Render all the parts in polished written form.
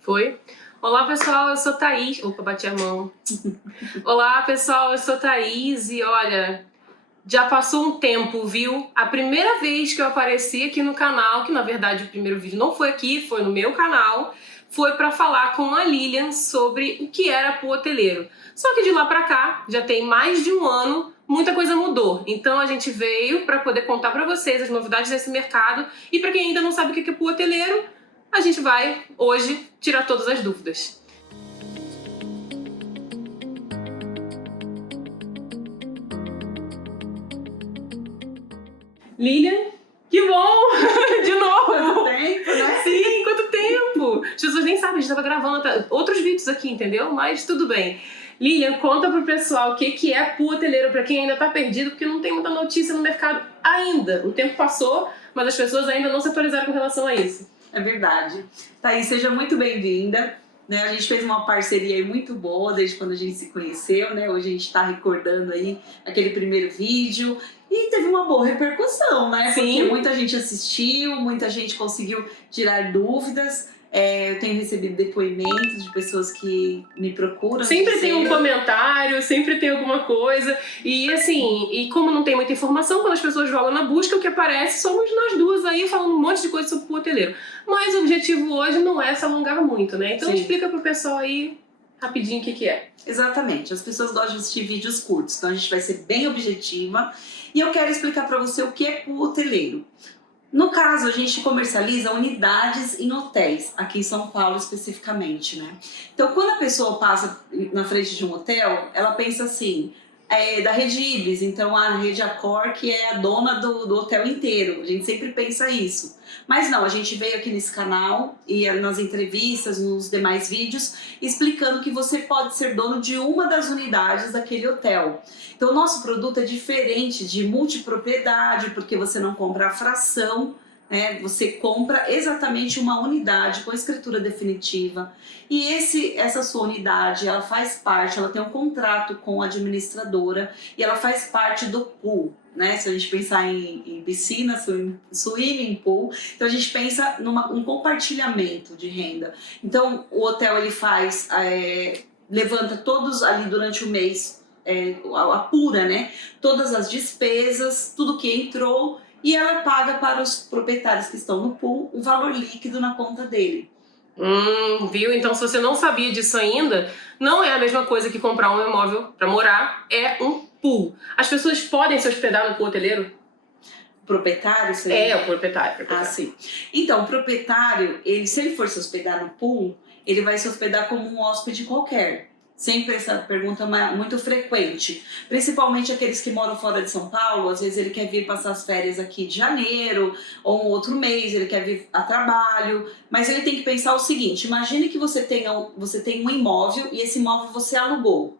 Foi? Olá, pessoal, eu sou Thaís. Opa, bati a mão. Olá, pessoal, eu sou Thaís e olha, já passou um tempo, viu? A primeira vez que eu apareci aqui no canal, que na verdade o primeiro vídeo não foi aqui, foi no meu canal, foi para falar com a Lilian sobre o que era Pool Hoteleiro. Só que de lá pra cá, já tem mais de um ano, muita coisa mudou. Então a gente veio para poder contar para vocês as novidades desse mercado e para quem ainda não sabe o que é Pool Hoteleiro, a gente vai hoje tirar todas as dúvidas. Lilian, que bom! De novo! Quanto tempo, né? Sim, quanto tempo! As pessoas nem sabem, a gente estava gravando outros vídeos aqui, entendeu? Mas tudo bem. Lilian, conta pro pessoal o que é Pool Hoteleiro, para quem ainda tá perdido, porque não tem muita notícia no mercado ainda. O tempo passou, mas as pessoas ainda não se atualizaram com relação a isso. É verdade. Thaís, seja muito bem-vinda. Né? A gente fez uma parceria aí muito boa desde quando a gente se conheceu, né? Hoje a gente está recordando aí aquele primeiro vídeo e teve uma boa repercussão, né? Sim. Porque muita gente assistiu, muita gente conseguiu tirar dúvidas. Eu tenho recebido depoimentos de pessoas que me procuram. Sempre tem um comentário, sempre tem alguma coisa. E assim, e como não tem muita informação, quando as pessoas jogam na busca, o que aparece somos nós duas aí falando um monte de coisa sobre o Pool Hoteleiro. Mas o objetivo hoje não é se alongar muito, né? Então Sim. Explica pro pessoal aí rapidinho o que é. Exatamente, as pessoas gostam de assistir vídeos curtos, então a gente vai ser bem objetiva. E eu quero explicar para você o que é Pool Hoteleiro. No caso, a gente comercializa unidades em hotéis, aqui em São Paulo especificamente, né? Então, quando a pessoa passa na frente de um hotel, ela pensa assim, da rede Ibis, então a rede Accor, que é a dona do hotel inteiro. A gente sempre pensa isso. Mas não, a gente veio aqui nesse canal e nas entrevistas, nos demais vídeos, explicando que você pode ser dono de uma das unidades daquele hotel. Então, o nosso produto é diferente de multipropriedade, porque você não compra a fração, né? Você compra exatamente uma unidade com escritura definitiva. E essa sua unidade, ela faz parte, ela tem um contrato com a administradora e ela faz parte do pool. Né? Se a gente pensar em piscina, swimming pool, então a gente pensa num compartilhamento de renda. Então o hotel ele faz, levanta todos ali durante o mês, apura, né? Todas as despesas, tudo que entrou, e ela paga para os proprietários que estão no pool um valor líquido na conta dele. Viu? Então, se você não sabia disso ainda, não é a mesma coisa que comprar um imóvel para morar, é um pool. As pessoas podem se hospedar no Pool Hoteleiro? Proprietário? Seria? O proprietário. Ah, sim. Então, o proprietário, se ele for se hospedar no pool, ele vai se hospedar como um hóspede qualquer. Sempre essa pergunta é muito frequente, principalmente aqueles que moram fora de São Paulo. Às vezes ele quer vir passar as férias aqui de janeiro ou um outro mês, ele quer vir a trabalho, mas ele tem que pensar o seguinte: imagine que você tem um imóvel e esse imóvel você alugou.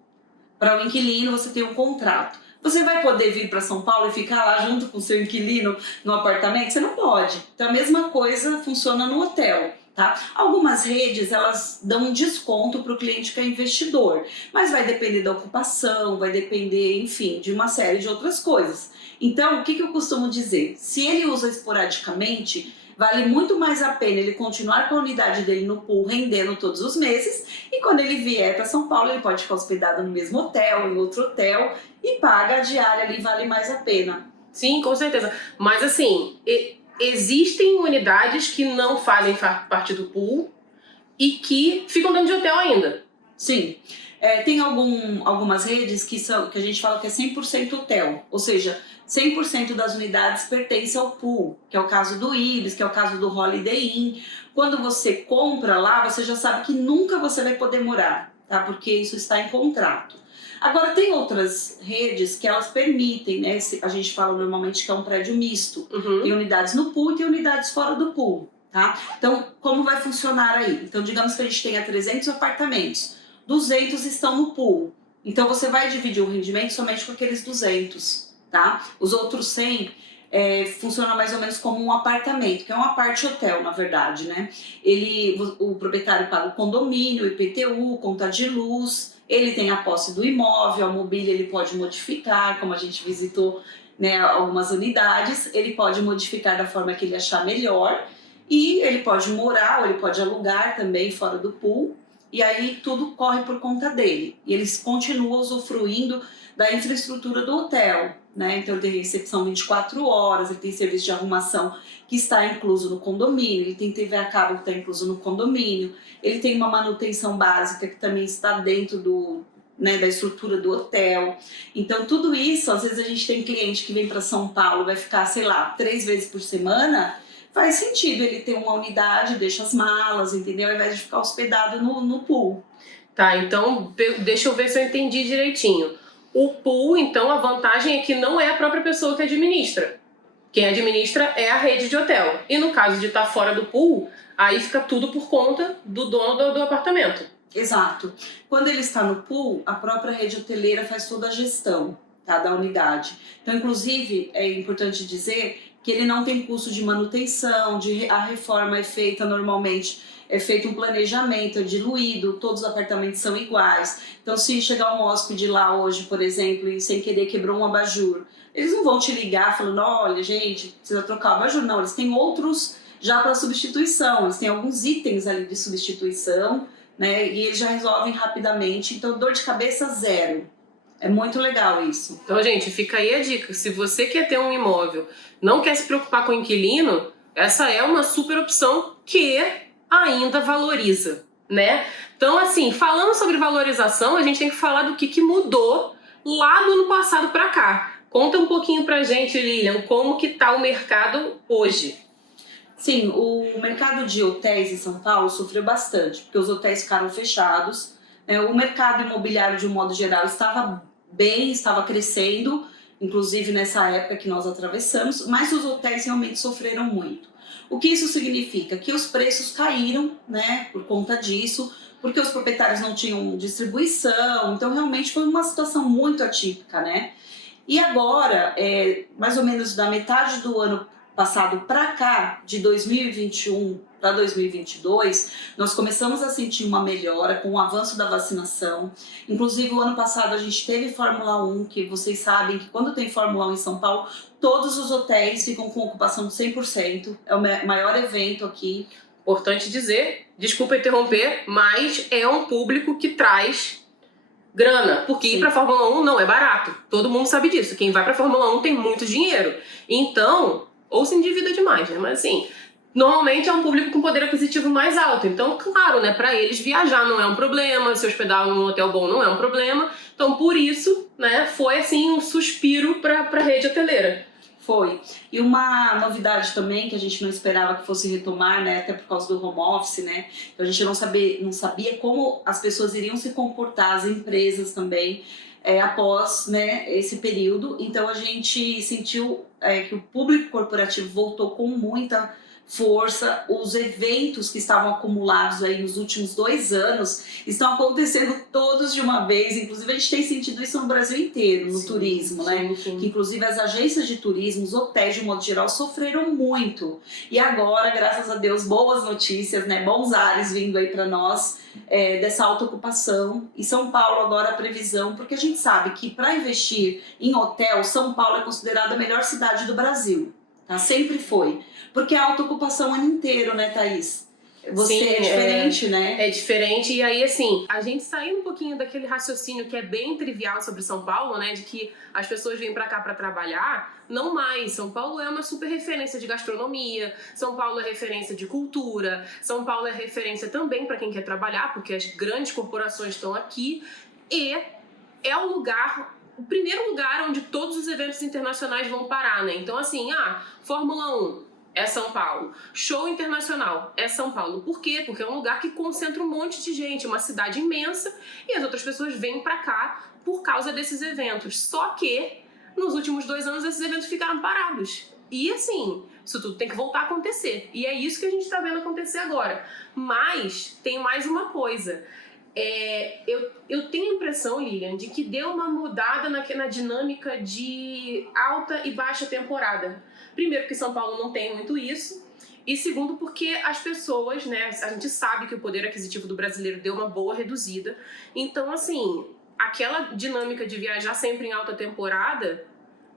Para o inquilino você tem um contrato. Você vai poder vir para São Paulo e ficar lá junto com o seu inquilino no apartamento? Você não pode. Então a mesma coisa funciona no hotel. Tá? Algumas redes elas dão um desconto para o cliente que é investidor, mas vai depender da ocupação, vai depender, enfim, de uma série de outras coisas. Então, o que eu costumo dizer? Se ele usa esporadicamente, vale muito mais a pena ele continuar com a unidade dele no pool rendendo todos os meses, e quando ele vier para São Paulo, ele pode ficar hospedado no mesmo hotel, em outro hotel, e paga a diária ali, vale mais a pena. Sim, com certeza. Mas assim, existem unidades que não fazem parte do pool e que ficam dentro de hotel ainda. Sim. Tem algumas redes que a gente fala que é 100% hotel, ou seja, 100% das unidades pertencem ao pool, que é o caso do Ibis, que é o caso do Holiday Inn. Quando você compra lá, você já sabe que nunca você vai poder morar, tá? Porque isso está em contrato. Agora, tem outras redes que elas permitem, né? A gente fala normalmente que é um prédio misto. Tem unidades no pool e tem unidades fora do pool, tá? Então, como vai funcionar aí? Então, digamos que a gente tenha 300 apartamentos, 200 estão no pool. Então, você vai dividir o rendimento somente com aqueles 200, tá? Os outros 100 funciona mais ou menos como um apartamento, que é um apart-hotel, na verdade, né? O proprietário paga o condomínio, o IPTU, conta de luz, ele tem a posse do imóvel, a mobília ele pode modificar, como a gente visitou, né, algumas unidades, ele pode modificar da forma que ele achar melhor. E ele pode morar ou ele pode alugar também fora do pool, e aí tudo corre por conta dele. E eles continuam usufruindo da infraestrutura do hotel, né? Então ele tem recepção 24 horas, ele tem serviço de arrumação que está incluso no condomínio, ele tem TV a cabo que está incluso no condomínio, ele tem uma manutenção básica que também está dentro do, né, da estrutura do hotel. Então tudo isso, às vezes a gente tem cliente que vem para São Paulo, vai ficar, sei lá, 3 vezes por semana, faz sentido ele ter uma unidade, deixa as malas, entendeu? Ao invés de ficar hospedado no pool. Tá, então deixa eu ver se eu entendi direitinho. O pool, então, a vantagem é que não é a própria pessoa que administra. Quem administra é a rede de hotel. E no caso de estar fora do pool, aí fica tudo por conta do dono do apartamento. Exato. Quando ele está no pool, a própria rede hoteleira faz toda a gestão, tá, da unidade. Então, inclusive, é importante dizer que ele não tem custo de manutenção, a reforma é feita normalmente, é feito um planejamento, é diluído, todos os apartamentos são iguais. Então, se chegar um hóspede lá hoje, por exemplo, e sem querer quebrou um abajur, eles não vão te ligar falando, olha, gente, precisa trocar o abajur. Não, eles têm outros já para substituição, eles têm alguns itens ali de substituição, né? E eles já resolvem rapidamente, então dor de cabeça zero. É muito legal isso. Então, gente, fica aí a dica. Se você quer ter um imóvel, não quer se preocupar com o inquilino, essa é uma super opção que ainda valoriza, né? Então, assim, falando sobre valorização, a gente tem que falar do que mudou lá do ano passado para cá. Conta um pouquinho pra gente, Lilian, como que tá o mercado hoje. Sim, o mercado de hotéis em São Paulo sofreu bastante, porque os hotéis ficaram fechados, o mercado imobiliário, de um modo geral, estava bem, estava crescendo, inclusive nessa época que nós atravessamos, mas os hotéis realmente sofreram muito. O que isso significa? Que os preços caíram, né, por conta disso, porque os proprietários não tinham distribuição, então realmente foi uma situação muito atípica, né? E agora, mais ou menos da metade do ano passado para cá, de 2021 para 2022, nós começamos a sentir uma melhora com o avanço da vacinação. Inclusive, o ano passado a gente teve Fórmula 1, que vocês sabem que quando tem Fórmula 1 em São Paulo, todos os hotéis ficam com ocupação de 100%. É o maior evento aqui. Importante dizer, desculpa interromper, mas é um público que traz grana, porque ir pra Fórmula 1 não é barato. Todo mundo sabe disso. Quem vai pra Fórmula 1 tem muito dinheiro. Então, ou se endivida demais, né? Mas assim, normalmente é um público com poder aquisitivo mais alto. Então, claro, né, pra eles viajar não é um problema, se hospedar num hotel bom não é um problema. Então, por isso, né, foi assim um suspiro pra rede hoteleira. Foi. E uma novidade também que a gente não esperava que fosse retomar, né, até por causa do home office, né, a gente não sabia como as pessoas iriam se comportar, as empresas também, após, né, esse período. Então a gente sentiu que o público corporativo voltou com muita força, os eventos que estavam acumulados aí nos últimos 2 anos estão acontecendo todos de uma vez. Inclusive a gente tem sentido isso no Brasil inteiro, no turismo, né? Sim. Que inclusive as agências de turismo, os hotéis de modo geral sofreram muito. E agora, graças a Deus, boas notícias, né? Bons ares vindo aí para nós dessa alta ocupação. E São Paulo agora a previsão, porque a gente sabe que para investir em hotel, São Paulo é considerada a melhor cidade do Brasil. Tá? Sempre foi. Porque a alta ocupação o ano inteiro, né, Thaís? Você Sim, é diferente, né? É diferente. E aí, assim, a gente saindo um pouquinho daquele raciocínio que é bem trivial sobre São Paulo, né? De que as pessoas vêm pra cá pra trabalhar. Não mais. São Paulo é uma super referência de gastronomia. São Paulo é referência de cultura. São Paulo é referência também pra quem quer trabalhar, porque as grandes corporações estão aqui. E é o primeiro lugar onde todos os eventos internacionais vão parar, né? Então, assim, Fórmula 1 é São Paulo. Show internacional é São Paulo. Por quê? Porque é um lugar que concentra um monte de gente, uma cidade imensa, e as outras pessoas vêm pra cá por causa desses eventos. Só que, nos últimos 2 anos, esses eventos ficaram parados. E assim, isso tudo tem que voltar a acontecer. E é isso que a gente tá vendo acontecer agora. Mas tem mais uma coisa. Eu tenho a impressão, Lilian, de que deu uma mudada na dinâmica de alta e baixa temporada. Primeiro, porque São Paulo não tem muito isso. E segundo, porque as pessoas, né, a gente sabe que o poder aquisitivo do brasileiro deu uma boa reduzida. Então, assim, aquela dinâmica de viajar sempre em alta temporada,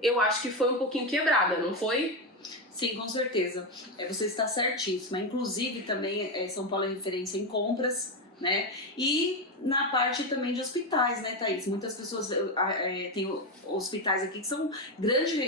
eu acho que foi um pouquinho quebrada, não foi? Sim, com certeza. Você está certíssima. Inclusive, também São Paulo é referência em compras, né? E na parte também de hospitais, né, Thaís? Muitas pessoas tem hospitais aqui que são grande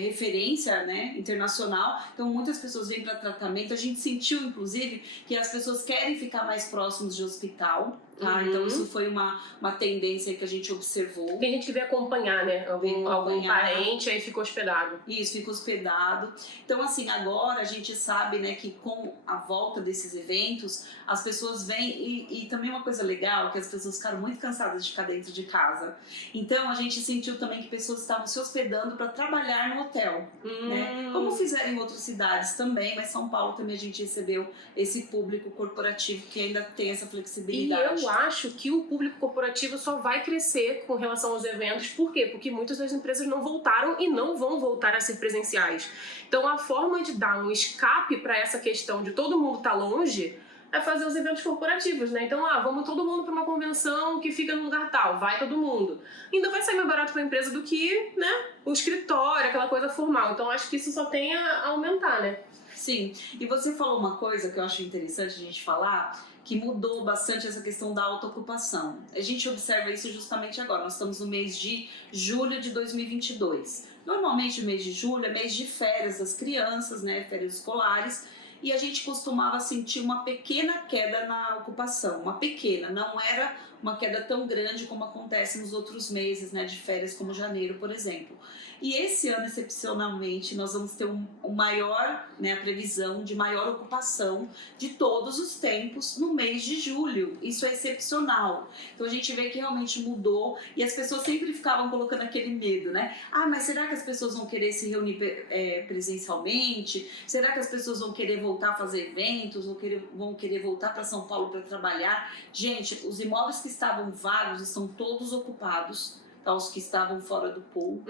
referência, né, internacional. Então, muitas pessoas vêm para tratamento. A gente sentiu, inclusive, que as pessoas querem ficar mais próximos de hospital. Tá? Então isso foi uma tendência que a gente observou. Tem gente que veio acompanhar, né? Algum parente aí fica hospedado. Isso, fica hospedado. Então assim, agora a gente sabe, né, que com a volta desses eventos, as pessoas vêm e também uma coisa legal, que as pessoas ficaram muito cansadas de ficar dentro de casa. Então a gente sentiu também que pessoas estavam se hospedando para trabalhar no hotel, né? Como fizeram em outras cidades também, mas São Paulo também a gente recebeu esse público corporativo que ainda tem essa flexibilidade. Eu acho que o público corporativo só vai crescer com relação aos eventos. Por quê? Porque muitas das empresas não voltaram e não vão voltar a ser presenciais. Então a forma de dar um escape para essa questão de todo mundo estar longe é fazer os eventos corporativos, né? Então, vamos todo mundo para uma convenção que fica num lugar tal, vai todo mundo. Ainda vai sair mais barato para a empresa do que, né, o escritório, aquela coisa formal. Então acho que isso só tem a aumentar, né? Sim, e você falou uma coisa que eu acho interessante a gente falar, que mudou bastante essa questão da autoocupação. A gente observa isso justamente agora, nós estamos no mês de julho de 2022. Normalmente o mês de julho é mês de férias das crianças, né, férias escolares, e a gente costumava sentir uma pequena queda na ocupação, uma pequena, não era uma queda tão grande como acontece nos outros meses, né, de férias, como janeiro, por exemplo. E esse ano, excepcionalmente, nós vamos ter um maior, né, a previsão de maior ocupação de todos os tempos no mês de julho. Isso é excepcional. Então a gente vê que realmente mudou e as pessoas sempre ficavam colocando aquele medo, né? Mas será que as pessoas vão querer se reunir presencialmente? Será que as pessoas vão querer voltar a fazer eventos? Vão querer voltar para São Paulo para trabalhar? Gente, os imóveis que estavam vagos estão todos ocupados. Os que estavam fora do pool.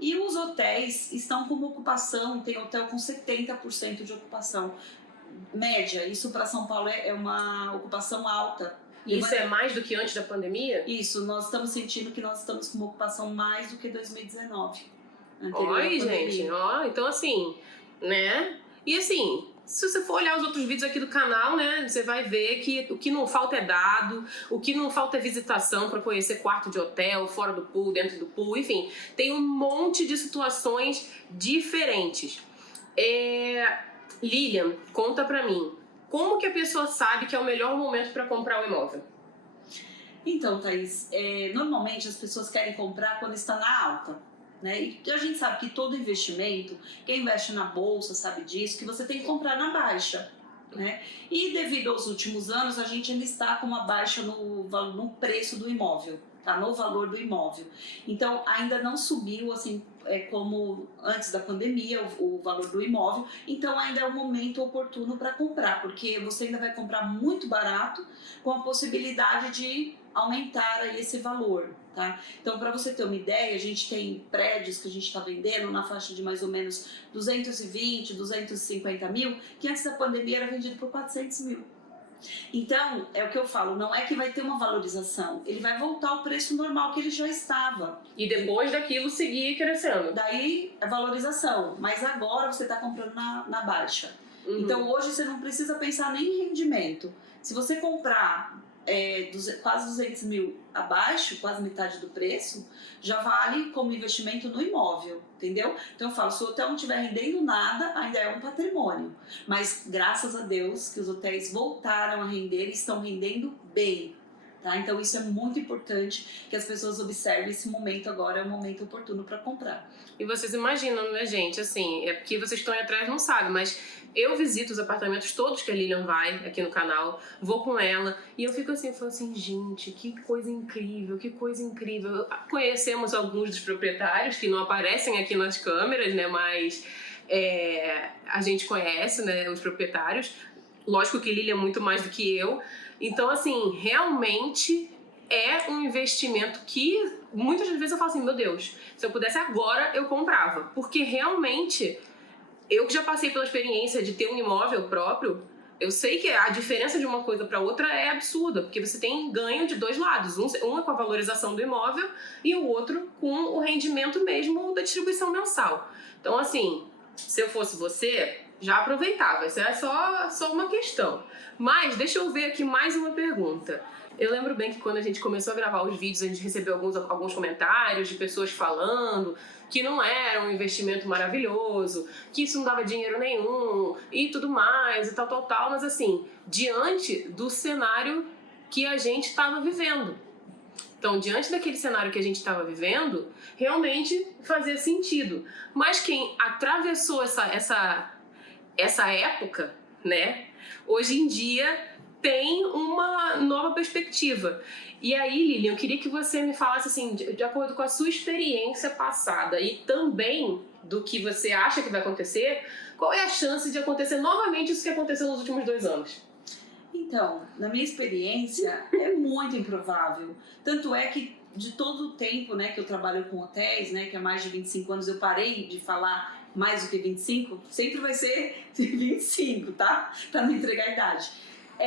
E os hotéis estão com uma ocupação, tem hotel com 70% de ocupação média. Isso para São Paulo é uma ocupação alta. Isso é mais do que antes da pandemia? Isso, nós estamos sentindo que nós estamos com uma ocupação mais do que 2019. Oi, gente, então assim, né? E assim, se você for olhar os outros vídeos aqui do canal, né, você vai ver que o que não falta é dado, o que não falta é visitação para conhecer quarto de hotel, fora do pool, dentro do pool, enfim, tem um monte de situações diferentes. Lilian, conta pra mim, como que a pessoa sabe que é o melhor momento para comprar o imóvel? Então, Thaís, normalmente as pessoas querem comprar quando está na alta. Né? E a gente sabe que todo investimento, quem investe na bolsa sabe disso, que você tem que comprar na baixa. Né? E devido aos últimos anos, a gente ainda está com uma baixa no preço do imóvel, tá? No valor do imóvel. Então, ainda não subiu assim como antes da pandemia o valor do imóvel, então ainda é o momento oportuno para comprar, porque você ainda vai comprar muito barato com a possibilidade de aumentar aí esse valor. Tá? Então, para você ter uma ideia, a gente tem prédios que a gente está vendendo na faixa de mais ou menos 220, 250 mil, que antes da pandemia era vendido por 400 mil. Então, é o que eu falo, não é que vai ter uma valorização, ele vai voltar ao preço normal que ele já estava. E depois daquilo seguir crescendo. Daí é valorização, mas agora você está comprando na baixa. Então, hoje você não precisa pensar nem em rendimento. Se você comprar quase 200 mil abaixo, quase metade do preço, já vale como investimento no imóvel, entendeu? Então eu falo, se o hotel não estiver rendendo nada, ainda é um patrimônio, mas graças a Deus que os hotéis voltaram a render e estão rendendo bem. Tá? Então isso é muito importante que as pessoas observem esse momento agora, é o momento oportuno para comprar. E vocês imaginam, né, gente, assim, é porque vocês estão aí atrás não sabem, mas eu visito os apartamentos todos que a Lilian vai aqui no canal, vou com ela e eu fico assim, falo assim, gente, que coisa incrível, que coisa incrível. Conhecemos alguns dos proprietários que não aparecem aqui nas câmeras, né, mas a gente conhece, né, os proprietários. Lógico que Lilian é muito mais do que eu. Então, assim, realmente é um investimento que muitas vezes eu falo assim, meu Deus, se eu pudesse agora eu comprava. Porque realmente, eu que já passei pela experiência de ter um imóvel próprio, eu sei que a diferença de uma coisa para outra é absurda, porque você tem ganho de dois lados. Um é com a valorização do imóvel e o outro com o rendimento mesmo da distribuição mensal. Então, assim, Se eu fosse você, já aproveitava. Isso é só uma questão. Mas deixa eu ver aqui mais uma pergunta. Eu lembro bem que quando a gente começou a gravar os vídeos, a gente recebeu alguns comentários de pessoas falando que não era um investimento maravilhoso, que isso não dava dinheiro nenhum e tudo mais e tal. Mas assim, diante do cenário que a gente estava vivendo. Então, diante daquele cenário que a gente estava vivendo, realmente fazia sentido. Mas quem atravessou essa época, né, hoje em dia tem uma nova perspectiva. E aí, Lilian, eu queria que você me falasse, assim, de acordo com a sua experiência passada e também do que você acha que vai acontecer, qual é a chance de acontecer novamente isso que aconteceu nos últimos 2 anos? Então, na minha experiência, é muito improvável. Tanto é que de todo o tempo, né, que eu trabalho com hotéis, né, que há mais de 25 anos eu parei de falar mais do que 25, sempre vai ser 25, tá? Pra não entregar a idade.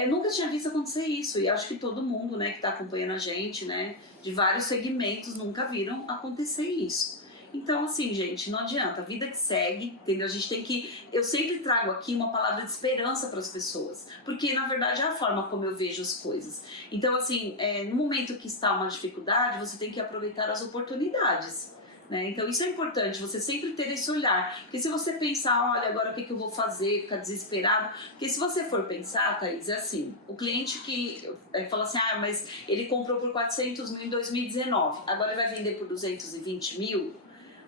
Nunca tinha visto acontecer isso, e acho que todo mundo, né, que está acompanhando a gente, né, de vários segmentos, nunca viram acontecer isso. Então, assim, gente, não adianta, a vida que segue, entendeu? A gente tem que... Eu sempre trago aqui uma palavra de esperança para as pessoas, porque, na verdade, é a forma como eu vejo as coisas. Então, assim, no momento que está uma dificuldade, você tem que aproveitar as oportunidades. Né? Então isso é importante, você sempre ter esse olhar, porque se você pensar, olha, agora o que eu vou fazer, ficar desesperado, porque se você for pensar, Thaís, é assim, o cliente que fala assim, mas ele comprou por 400 mil em 2019, agora ele vai vender por 220 mil,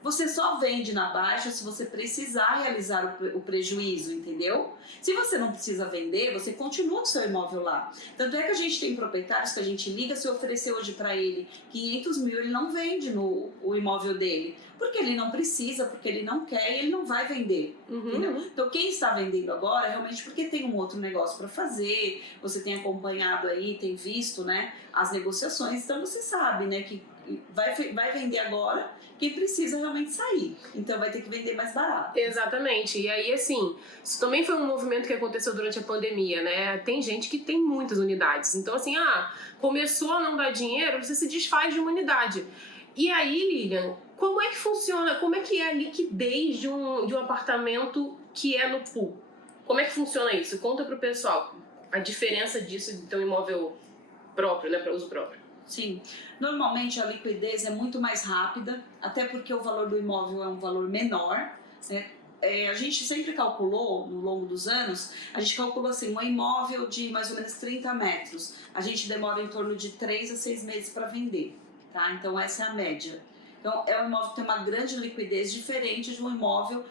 você só vende na baixa se você precisar realizar o prejuízo, entendeu? Se você não precisa vender, você continua com o seu imóvel lá. Tanto é que a gente tem proprietários que a gente liga, se oferecer hoje para ele 500 mil, ele não vende o imóvel dele. Porque ele não precisa, porque ele não quer e ele não vai vender. Entendeu? Então quem está vendendo agora, realmente porque tem um outro negócio para fazer, você tem acompanhado aí, tem visto, né, as negociações, então você sabe, né, que vai vender agora quem precisa realmente sair. Então vai ter que vender mais barato. Exatamente. E aí, assim, isso também foi um movimento que aconteceu durante a pandemia, né? Tem gente que tem muitas unidades. Então, assim, começou a não dar dinheiro, você se desfaz de uma unidade. E aí, Lilian, como é que funciona? Como é que é a liquidez de um apartamento que é no pool? Como é que funciona isso? Conta pro pessoal a diferença disso de ter um imóvel próprio, né, para uso próprio. Sim, normalmente a liquidez é muito mais rápida, até porque o valor do imóvel é um valor menor, né? A gente sempre calculou, no longo dos anos, a gente calculou assim, um imóvel de mais ou menos 30 metros, a gente demora em torno de 3 a 6 meses para vender, tá? Então essa é a média. Então é um imóvel que tem uma grande liquidez, diferente de um imóvel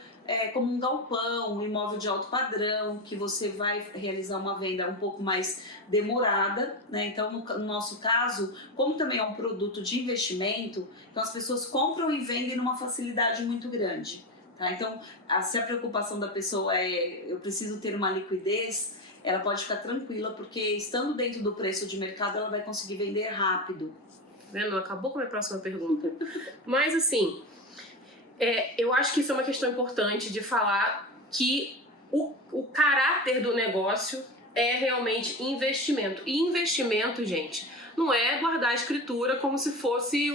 como um galpão, um imóvel de alto padrão, que você vai realizar uma venda um pouco mais demorada, né? Então no nosso caso, como também é um produto de investimento, então as pessoas compram e vendem numa facilidade muito grande. Tá? Então se a preocupação da pessoa eu preciso ter uma liquidez, ela pode ficar tranquila, porque estando dentro do preço de mercado, ela vai conseguir vender rápido. Vendo? Acabou com a minha próxima pergunta. Mas assim, eu acho que isso é uma questão importante de falar, que o caráter do negócio é realmente investimento. E investimento, gente, não é guardar a escritura como se fosse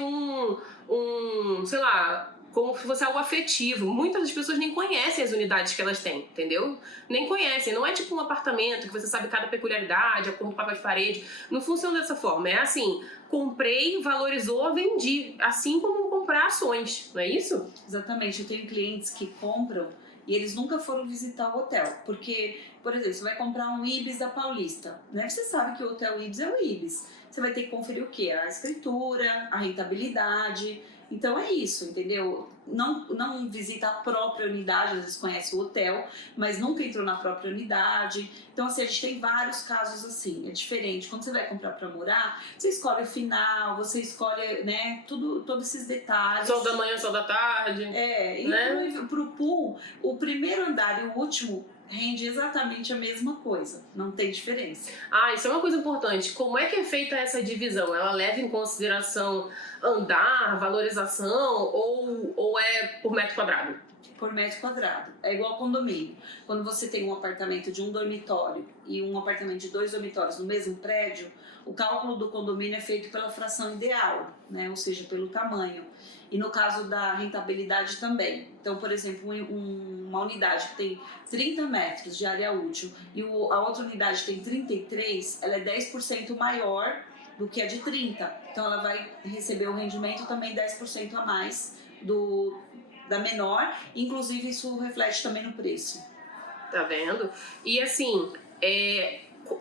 sei lá, como se fosse algo afetivo. Muitas das pessoas nem conhecem as unidades que elas têm, entendeu? Nem conhecem. Não é tipo um apartamento que você sabe cada peculiaridade, a cor do papel de parede. Não funciona dessa forma. É assim, comprei, valorizou, vendi. Assim como comprar ações, não é isso? Exatamente. Eu tenho clientes que compram e eles nunca foram visitar o hotel. Porque, por exemplo, você vai comprar um Ibis da Paulista, né? Você sabe que o hotel Ibis é o Ibis. Você vai ter que conferir o quê? A escritura, a rentabilidade. Então é isso, entendeu? Não visita a própria unidade, às vezes conhece o hotel, mas nunca entrou na própria unidade. Então, assim, a gente tem vários casos assim, é diferente. Quando você vai comprar para morar, você escolhe o final, você escolhe, né, todos esses detalhes. Sol da manhã, sol da tarde. E né? pro pool, o primeiro andar e o último rende exatamente a mesma coisa, não tem diferença. Isso é uma coisa importante. Como é que é feita essa divisão? Ela leva em consideração andar, valorização ou é por metro quadrado? por metro quadrado. É igual condomínio. Quando você tem um apartamento de um dormitório e um apartamento de 2 dormitórios no mesmo prédio, o cálculo do condomínio é feito pela fração ideal, né? Ou seja, pelo tamanho. E no caso da rentabilidade também. Então, por exemplo, uma unidade que tem 30 metros de área útil e a outra unidade tem 33, ela é 10% maior do que a de 30. Então, ela vai receber o rendimento também 10% a mais da menor, inclusive isso reflete também no preço. Tá vendo? E assim,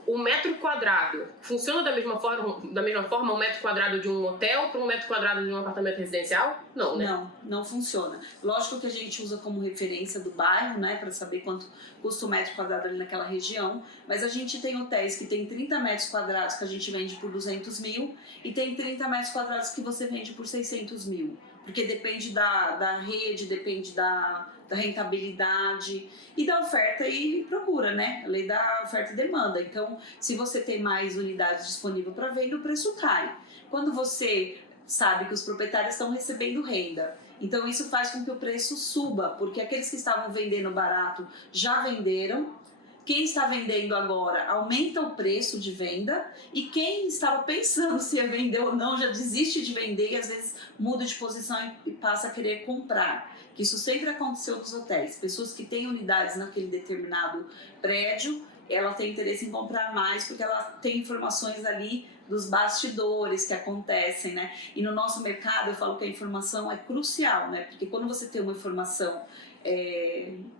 o metro quadrado funciona da mesma forma um metro quadrado de um hotel para um metro quadrado de um apartamento residencial? Não, né? Não funciona. Lógico que a gente usa como referência do bairro, né, para saber quanto custa o metro quadrado ali naquela região, mas a gente tem hotéis que tem 30 metros quadrados que a gente vende por 200 mil e tem 30 metros quadrados que você vende por 600 mil. Porque depende da rede, depende da rentabilidade e da oferta e procura, né? A lei da oferta e demanda. Então, se você tem mais unidades disponíveis para venda, o preço cai. Quando você sabe que os proprietários estão recebendo renda, então isso faz com que o preço suba, porque aqueles que estavam vendendo barato já venderam. Quem está vendendo agora aumenta o preço de venda e quem estava pensando se ia vender ou não já desiste de vender e às vezes muda de posição e passa a querer comprar. Que isso sempre aconteceu nos hotéis. Pessoas que têm unidades naquele determinado prédio, ela tem interesse em comprar mais porque ela tem informações ali dos bastidores que acontecem, né? E no nosso mercado eu falo que a informação é crucial, né? Porque quando você tem uma informação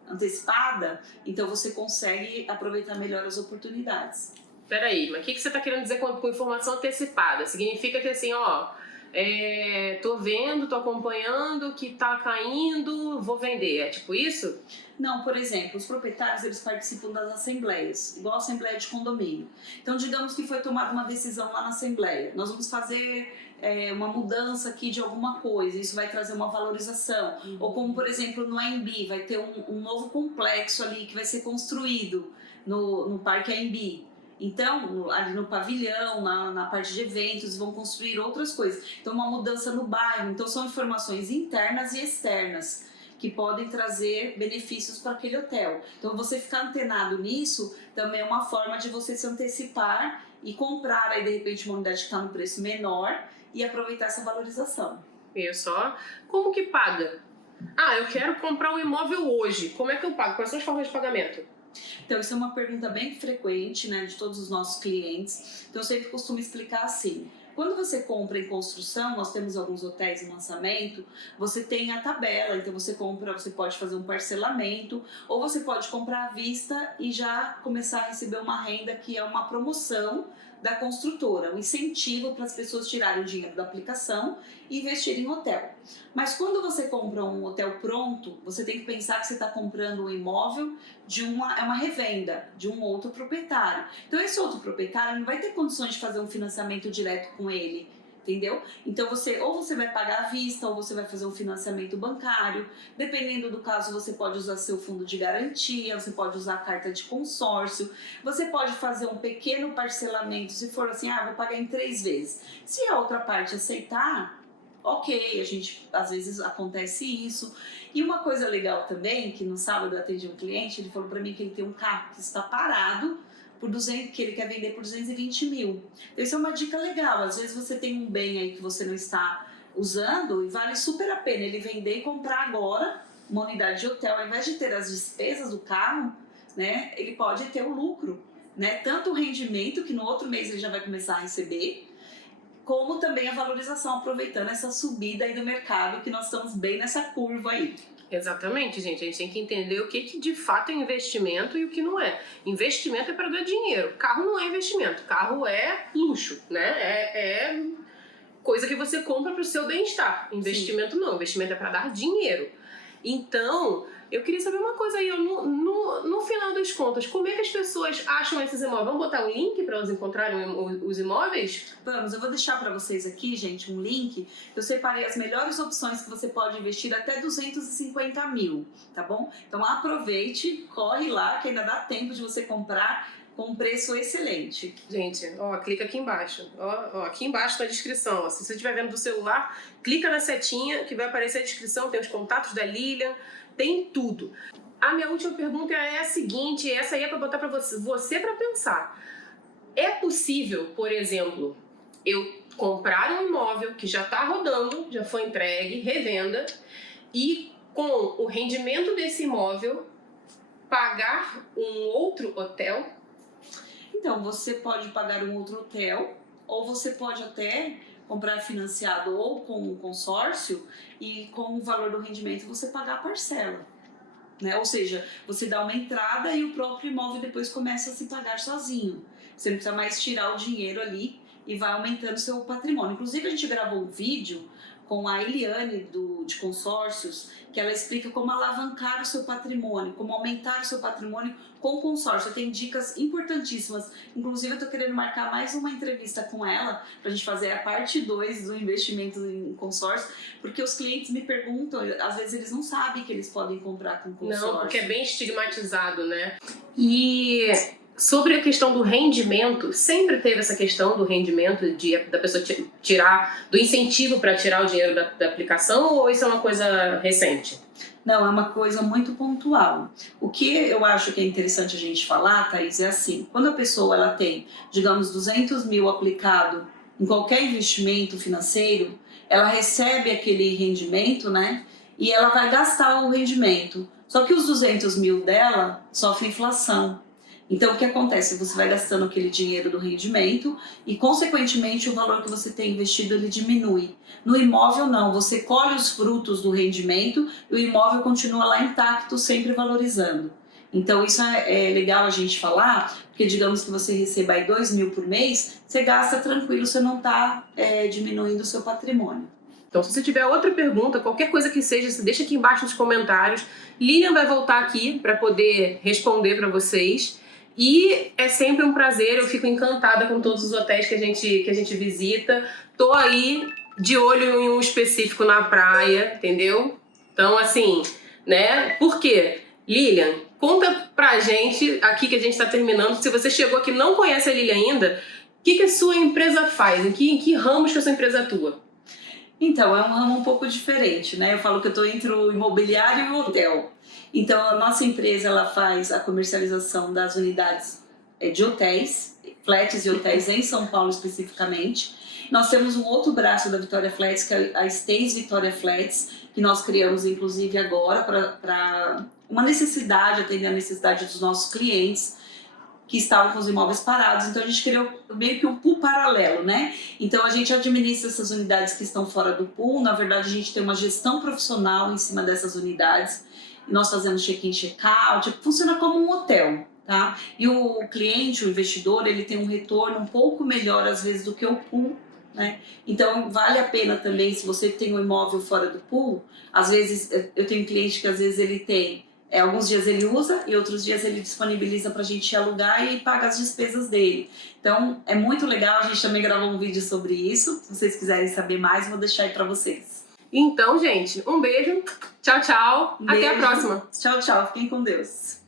antecipada, então você consegue aproveitar melhor as oportunidades. Peraí, mas o que você está querendo dizer com informação antecipada? Significa que assim, tô vendo, tô acompanhando que tá caindo, vou vender, é tipo isso? Não, por exemplo, os proprietários eles participam das assembleias, igual a assembleia de condomínio. Então, digamos que foi tomada uma decisão lá na assembleia, nós vamos fazer uma mudança aqui de alguma coisa, isso vai trazer uma valorização. Ou como, por exemplo, no AMB, vai ter um novo complexo ali que vai ser construído no Parque AMB. Então, ali no pavilhão, na parte de eventos, vão construir outras coisas. Então, uma mudança no bairro. Então, são informações internas e externas que podem trazer benefícios para aquele hotel. Então, você ficar antenado nisso também é uma forma de você se antecipar e comprar aí, de repente, uma unidade que está no preço menor e aproveitar essa valorização. Viu só? Como que paga? Eu quero comprar um imóvel hoje. Como é que eu pago? Quais são as formas de pagamento? Então, isso é uma pergunta bem frequente, né, de todos os nossos clientes. Então, eu sempre costumo explicar assim. Quando você compra em construção, nós temos alguns hotéis em lançamento, você tem a tabela, então você pode fazer um parcelamento, ou você pode comprar à vista e já começar a receber uma renda que é uma promoção da construtora, um incentivo para as pessoas tirarem o dinheiro da aplicação e investirem em hotel. Mas quando você compra um hotel pronto, você tem que pensar que você está comprando um imóvel é uma revenda de um outro proprietário. Então esse outro proprietário não vai ter condições de fazer um financiamento direto com ele, entendeu? Então você vai pagar à vista ou você vai fazer um financiamento bancário. Dependendo do caso, você pode usar seu fundo de garantia, você pode usar a carta de consórcio, você pode fazer um pequeno parcelamento, se for assim, vou pagar em 3 vezes. Se a outra parte aceitar, ok, às vezes acontece isso. E uma coisa legal também, que no sábado eu atendi um cliente, ele falou para mim que ele tem um carro que está parado, que ele quer vender por 220 mil. Então isso é uma dica legal. Às vezes você tem um bem aí que você não está usando e vale super a pena ele vender e comprar agora uma unidade de hotel. Ao invés de ter as despesas do carro, né, ele pode ter o lucro, né? Tanto o rendimento, que no outro mês ele já vai começar a receber, como também a valorização, aproveitando essa subida aí do mercado, que nós estamos bem nessa curva aí. Exatamente, gente. A gente tem que entender o que de fato é investimento e o que não é. Investimento é para dar dinheiro. Carro não é investimento. Carro é luxo, né? É coisa que você compra para o seu bem-estar. Investimento não. Investimento é para dar dinheiro. Então, eu queria saber uma coisa aí. No final das contas, como é que as pessoas acham esses imóveis? Vamos botar um link para elas encontrarem os imóveis? Vamos, eu vou deixar para vocês aqui, gente, um link. Eu separei as melhores opções que você pode investir até 250 mil, tá bom? Então aproveite, corre lá, que ainda dá tempo de você comprar com um preço excelente. Gente, clica aqui embaixo. Aqui embaixo na descrição. Se você estiver vendo do celular, clica na setinha que vai aparecer a descrição. Tem os contatos da Lilian, tem tudo. A minha última pergunta é a seguinte, essa aí é para botar para você para pensar. É possível, por exemplo, eu comprar um imóvel que já está rodando, já foi entregue, revenda, e com o rendimento desse imóvel pagar um outro hotel? Então, você pode pagar um outro hotel, ou você pode até comprar financiado ou com um consórcio e com o valor do rendimento você pagar a parcela. Né? Ou seja, você dá uma entrada e o próprio imóvel depois começa a se pagar sozinho. Você não precisa mais tirar o dinheiro ali e vai aumentando o seu patrimônio. Inclusive, a gente gravou um vídeo com a Eliane de Consórcios, que ela explica como alavancar o seu patrimônio, como aumentar o seu patrimônio com o consórcio. Tem dicas importantíssimas. Inclusive, eu estou querendo marcar mais uma entrevista com ela, para a gente fazer a parte 2 do investimento em consórcio, porque os clientes me perguntam, às vezes eles não sabem que eles podem comprar com consórcio. Não, porque é bem estigmatizado, né? E sobre a questão do rendimento, sempre teve essa questão do rendimento, da pessoa tirar, do incentivo para tirar o dinheiro da aplicação, ou isso é uma coisa recente? Não, é uma coisa muito pontual. O que eu acho que é interessante a gente falar, Thaís, é assim, quando a pessoa ela tem, digamos, 200 mil aplicado em qualquer investimento financeiro, ela recebe aquele rendimento, né? E ela vai gastar o rendimento. Só que os 200 mil dela sofrem inflação. Então, o que acontece? Você vai gastando aquele dinheiro do rendimento e, consequentemente, o valor que você tem investido ele diminui. No imóvel, não. Você colhe os frutos do rendimento e o imóvel continua lá intacto, sempre valorizando. Então, isso é legal a gente falar, porque digamos que você receba aí 2 mil por mês, você gasta tranquilo, você não está diminuindo o seu patrimônio. Então, se você tiver outra pergunta, qualquer coisa que seja, você deixa aqui embaixo nos comentários. Lilian vai voltar aqui para poder responder para vocês. E é sempre um prazer, eu fico encantada com todos os hotéis que a gente visita. Tô aí de olho em um específico na praia, entendeu? Então, assim, né? Por quê? Lilian, conta pra gente, aqui que a gente tá terminando, se você chegou aqui e não conhece a Lilian ainda, o que a sua empresa faz? Em que ramos que a sua empresa atua? Então, é um ramo um pouco diferente, né? Eu falo que eu tô entre o imobiliário e o hotel. Então, a nossa empresa ela faz a comercialização das unidades de hotéis, flats e hotéis em São Paulo especificamente. Nós temos um outro braço da Vitória Flats, que é a Stays Vitória Flats, que nós criamos inclusive agora para uma necessidade, atender a necessidade dos nossos clientes que estavam com os imóveis parados. Então a gente criou meio que um pool paralelo, né? Então a gente administra essas unidades que estão fora do pool. Na verdade, a gente tem uma gestão profissional em cima dessas unidades. Nós fazemos check-in, check-out, funciona como um hotel, tá? E o cliente, o investidor, ele tem um retorno um pouco melhor às vezes do que o pool, né? Então vale a pena também, se você tem um imóvel fora do pool, às vezes eu tenho cliente que às vezes ele tem alguns dias ele usa e outros dias ele disponibiliza para a gente alugar e paga as despesas dele. Então é muito legal, a gente também gravou um vídeo sobre isso. Se vocês quiserem saber mais, vou deixar aí para vocês. Então, gente, um beijo, tchau, tchau, até a próxima. Tchau, tchau, fiquem com Deus.